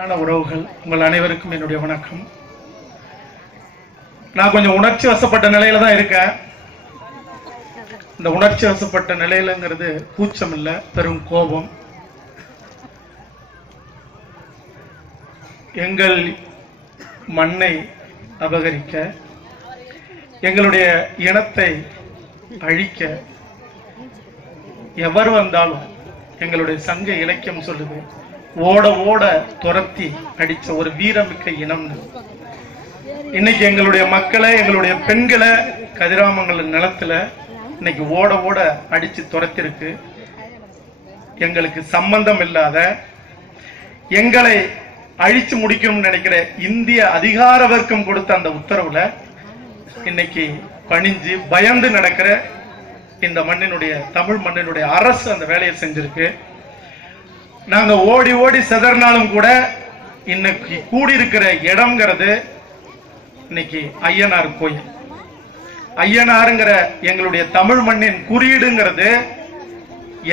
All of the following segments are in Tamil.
அழகான உறவுகள் உங்கள் அனைவருக்கும் என்னுடைய வணக்கம். நான் கொஞ்சம் உணர்ச்சி வசப்பட்ட நிலையில தான் இருக்கேன். இந்த உணர்ச்சி வசப்பட்ட நிலையிலங்கிறது கூச்சம் இல்ல, பெரும் கோபம். எங்கள் மண்ணை அபகரிக்க, எங்களுடைய இனத்தை அழிக்க எவர் வந்தாலும் எங்களுடைய சங்க இலக்கியம் சொல்லுது, ஓட ஓட துரத்தி அடிச்ச ஒரு வீரமிக்க இனம்னு. இன்னைக்கு எங்களுடைய மக்களை, எங்களுடைய பெண்களை கதிராமங்கல நிலத்துல இன்னைக்கு ஓட ஓட அடிச்சு துரத்திருக்கு. எங்களுக்கு சம்பந்தம் இல்லாத, எங்களை அழிச்சு முடிக்கணும்னு நினைக்கிற இந்திய அதிகார வர்க்கம் கொடுத்த அந்த உத்தரவுல இன்னைக்கு பணிஞ்சு பயந்து நடக்கிற இந்த மண்ணினுடைய, தமிழ் மண்ணினுடைய அரசு அந்த வேலையை செஞ்சிருக்கு. நாங்க ஓடி ஓடி செதறினாலும் கூட இன்னைக்கு கூடியிருக்கிற இடம்ங்கிறது இன்னைக்கு ஐயனார் கோயில். ஐயனாருங்கிற எங்களுடைய தமிழ் மண்ணின் குறியீடுங்கிறது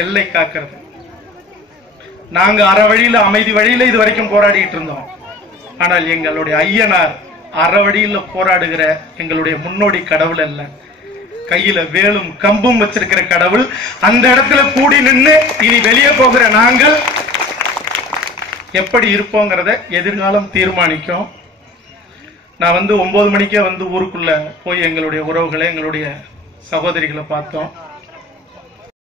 எல்லை காக்கிறது. நாங்க அற வழியில, அமைதி வழியில இது வரைக்கும் போராடிட்டு இருந்தோம். ஆனால் எங்களுடைய ஐயனார் அற வழியில போராடுகிற எங்களுடைய முன்னோடி கடவுள் அல்ல, கையில வேலும் கம்பும் வச்சிருக்கிற கடவுள். அந்த இடத்துல கூடி நின்று இனி வெளியே போகிற நாங்கள் எப்படி இருப்போங்கிறத எதிர்காலம் தீர்மானிக்கும். நான் 9 மணிக்கே ஊருக்குள்ள போய் எங்களுடைய உறவுகளை, எங்களுடைய சகோதரிகளை பார்த்தோம்.